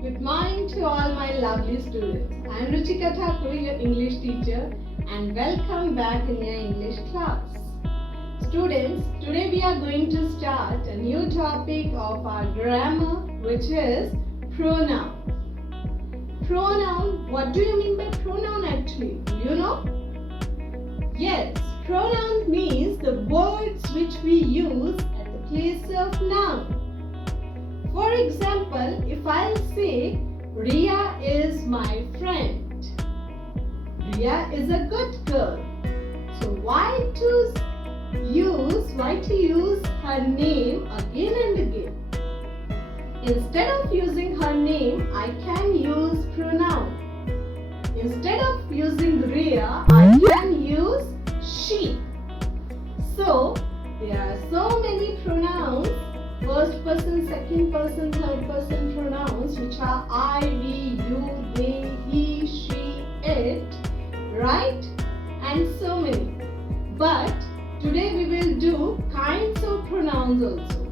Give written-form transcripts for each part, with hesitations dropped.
Good morning to all my lovely students. I am Ruchika Thakur, your English teacher, and welcome back in your English class. Students, today we are going to start a new topic of our grammar, which is pronoun. Pronoun, what do you mean by pronoun actually? Do you know? Yes, pronoun means the words which we use at the place of noun. For example, if I'll say, Ria is my friend. Ria is a good girl. So why to use her name again and again? Instead of using her name, I can use pronoun. Instead of using Ria, I can use she. So there are so many pronouns. First person, second person, third person pronouns which are I, we, you, they, he, she, it, right? And so many. But today we will do kinds of pronouns also.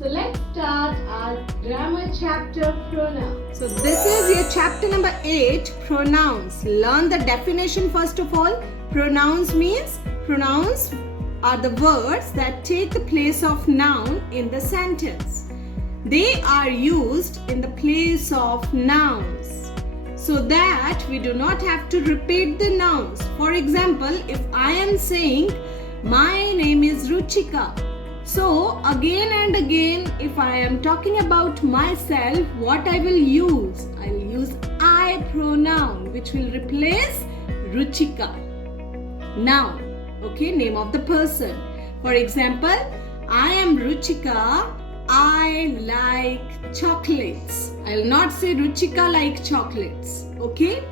So let's start our grammar chapter pronouns. So this is your chapter number 8, pronouns. Learn the definition first of all. Pronouns are the words that take the place of noun in the sentence. They are used in the place of nouns so that we do not have to repeat the nouns. For example, if I am saying my name is Ruchika, so again and again if I am talking about myself, what I will use? I will use I pronoun which will replace Ruchika. Noun. Okay, name of the person. For example, I am Ruchika. I like chocolates. I will not say Ruchika like chocolates. Okay?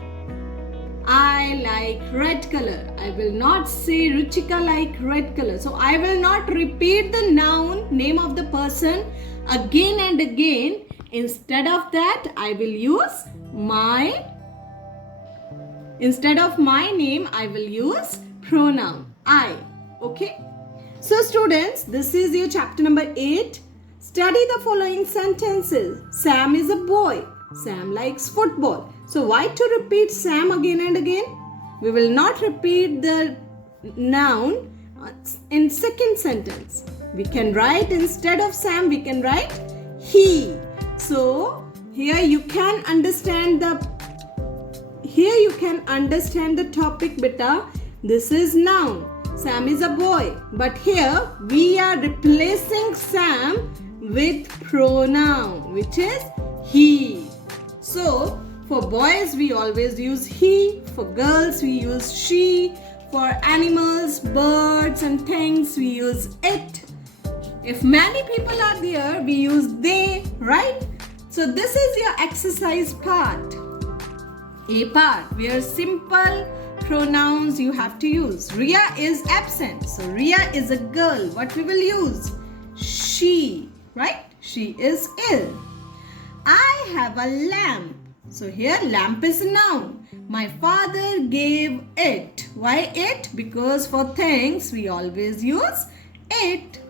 I like red color. I will not say Ruchika like red color. So I will not repeat the noun, name of the person again and again. Instead of that, I will use instead of my name, I will use pronoun I. Okay? So students, this is your chapter number 8. Study the following sentences. Sam is a boy. Sam likes football. So why to repeat Sam again and again? We will not repeat the noun in second sentence. We can write instead of Sam, we can write he. So here you can understand the topic, beta. This is noun. Sam is a boy. But here we are replacing Sam with pronoun, which is he. So for boys we always use he. For girls we use she. For animals, birds and things we use it. If many people are there, we use they, right? So this is your exercise part. A part where simple pronouns you have to use. Ria is absent. So Ria is a girl. What we will use? She, right? She is ill. I have a lamp. So here lamp is a noun. My father gave it. Why it? Because for things we always use it.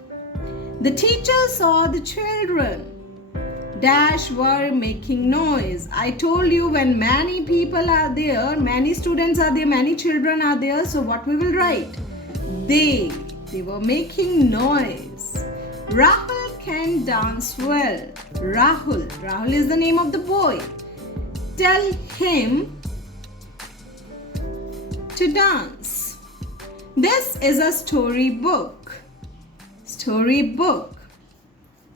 The teacher saw the children. Dash were making noise. I told you when many people are there, many students are there, many children are there. So what we will write? They were making noise. Rahul can dance well. Rahul is the name of the boy. Tell him to dance. This is a storybook.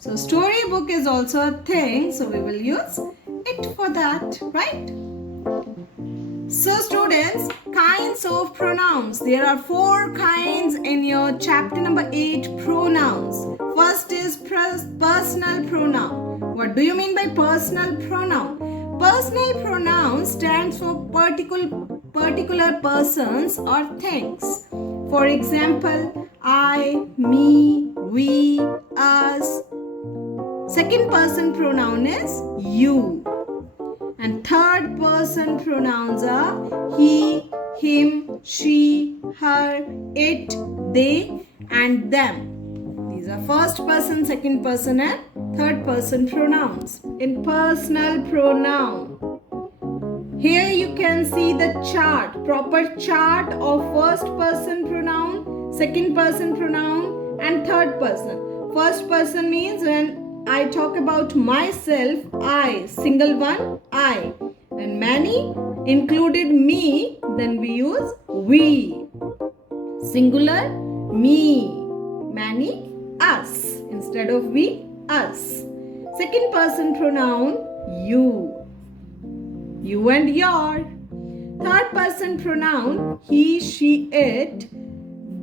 So storybook is also a thing, so we will use it for that, right? So students, kinds of pronouns. There are 4 kinds in your chapter number 8, pronouns. First is personal pronoun. What do you mean by personal pronoun? Personal pronoun stands for particular persons or things. For example, I, me, we, us. Second person pronoun is you. And third person pronouns are he, him, she, her, it, they and them. These are first person, second person and third person pronouns. In personal pronoun, here you can see the chart, proper chart of first person pronoun, second person pronoun and third person. First person means when I talk about myself, I, single one, I. And many included me, then we use we. Singular, me. Many, us. Instead of we, us. Second person pronoun, you. You and your. Third person pronoun, he, she, it,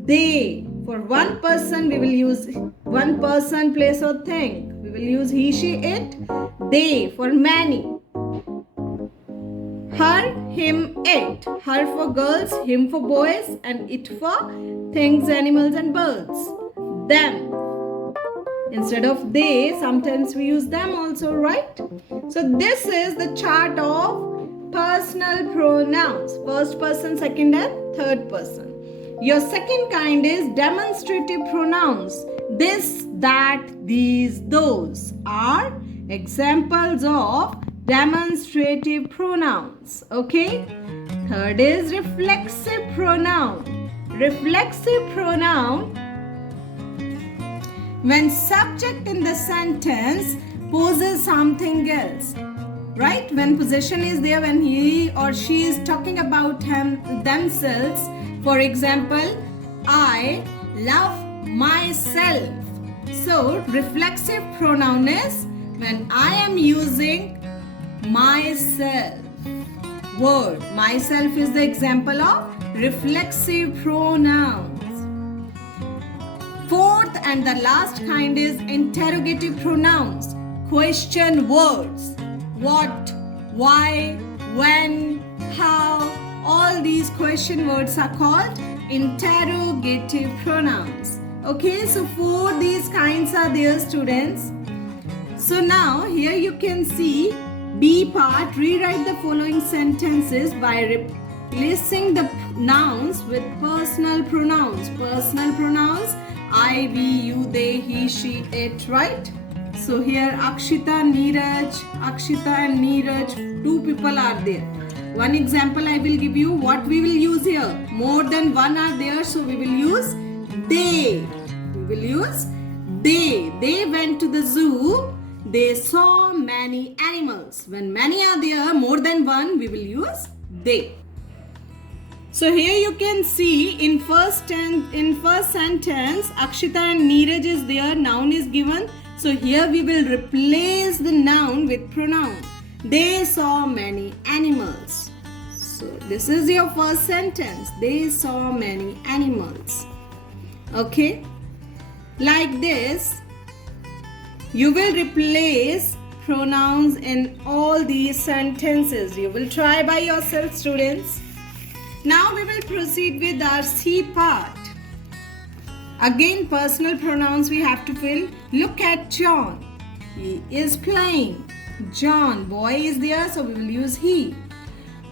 they. For one person, we will use one person, place or thing. We will use he, she, it, they. For many. Her, him, it. Her for girls, him for boys, and it for things, animals and birds. Them. Instead of they, sometimes we use them also, right? So this is the chart of personal pronouns. First person, second and third person. Your second kind is demonstrative pronouns. This, that, these, those are examples of demonstrative pronouns. Okay? Third is reflexive pronoun. Reflexive pronoun, when subject in the sentence poses something else, right? When possession is there, when he or she is talking about themselves. For example, I love myself. So reflexive pronoun is when I am using myself word. Myself is the example of reflexive pronouns. Fourth and the last kind is interrogative pronouns. Question words. What, why, when, how. All these question words are called interrogative pronouns. Okay, so four these kinds are there, students. So now here you can see B part. Rewrite the following sentences by replacing the nouns with personal pronouns. Personal pronouns, I, we, you, they, he, she, it, right? So here Akshita and Neeraj, two people are there. One example I will give you. What we will use here? More than one are there, so we will use they. We will use they. They went to the zoo. They saw many animals. When many are there, more than one, we will use they. So here you can see in first sentence, Akshita and Neeraj is there. Noun is given. So here we will replace the noun with pronoun. They saw many animals. So this is your first sentence. They saw many animals. Okay. Like this, you will replace pronouns in all these sentences. You will try by yourself, students. Now we will proceed with our C part. Again, personal pronouns we have to fill. Look at John. He is playing. John, boy is there, so we will use he.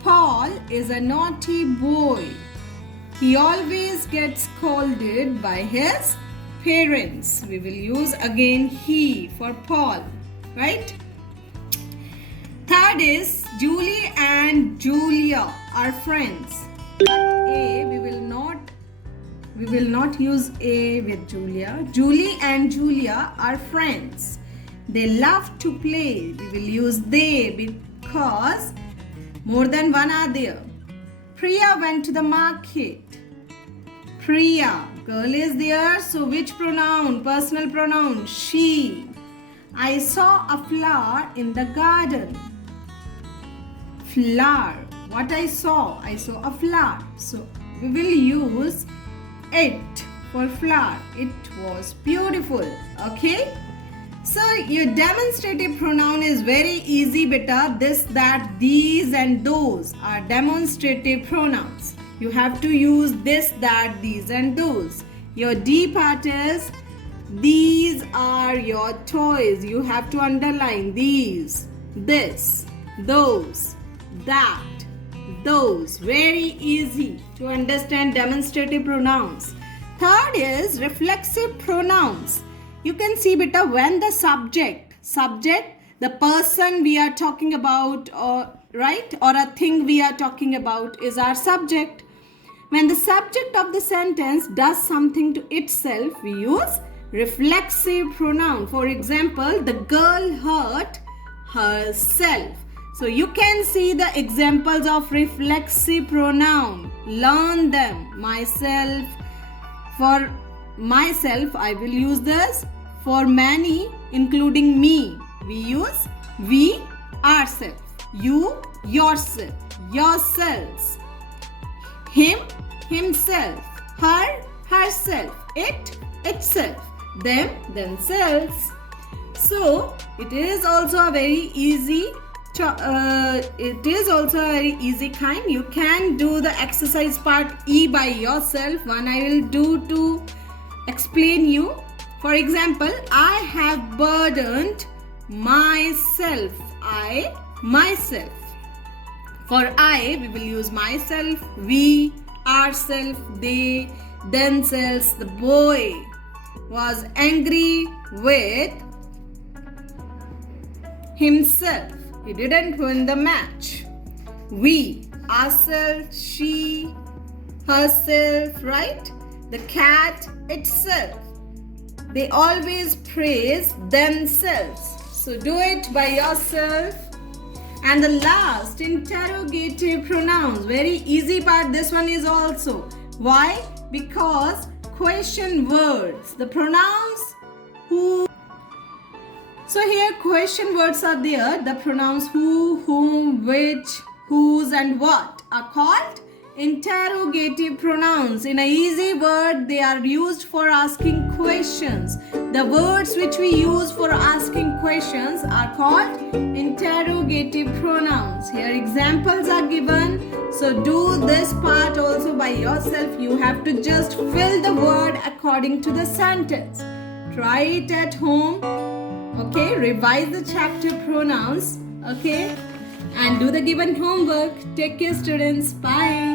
Paul is a naughty boy. He always gets scolded by his parents. We will use again he for Paul, right? Third is Julie and Julia are friends. But A, we will not use A with Julia. Julie and Julia are friends. They love to play. We will use they because more than one are there. Priya went to the market. Priya, girl is there, so which pronoun? Personal pronoun, she. I saw a flower in the garden. Flower. What I saw? I saw a flower. So we will use it for flower. It was beautiful. Okay? So your demonstrative pronoun is very easy, beta. This, that, these and those are demonstrative pronouns. You have to use this, that, these and those. Your D part is these are your toys. You have to underline these, this, those, that, those. Very easy to understand demonstrative pronouns. Third is reflexive pronouns. You can see beta when the subject subject, the person we are talking about, or right, or a thing we are talking about is our subject. When the subject of the sentence does something to itself, we use reflexive pronoun. For example, the girl hurt herself. So you can see the examples of reflexive pronoun. Learn them. Myself. For myself, I will use this. For many, including me, we use we, ourselves. You, yourself. Yourselves. Him, himself. Her, herself. It, itself. Them, themselves. So it is also a very easy kind. You can do the exercise part E by yourself. One I will do to explain you. For example, I have burdened myself. I, myself. For I, we will use myself, we, ourselves, they, themselves. The boy was angry with himself. He didn't win the match. We, ourselves, she, herself, right? The cat itself. They always praise themselves. So do it by yourself. And the last, interrogative pronouns. Very easy part, this one is also. Why? Because question words. The pronouns who. So here question words are there. The pronouns who, whom, which, whose and what are called interrogative pronouns. In a easy word, they are used for asking questions. The words which we use for asking questions are called interrogative pronouns. Here examples are given. So do this part also by yourself. You have to just fill the word according to the sentence. Try it at home. Okay, revise the chapter pronouns. Okay, and do the given homework. Take care, students. Bye.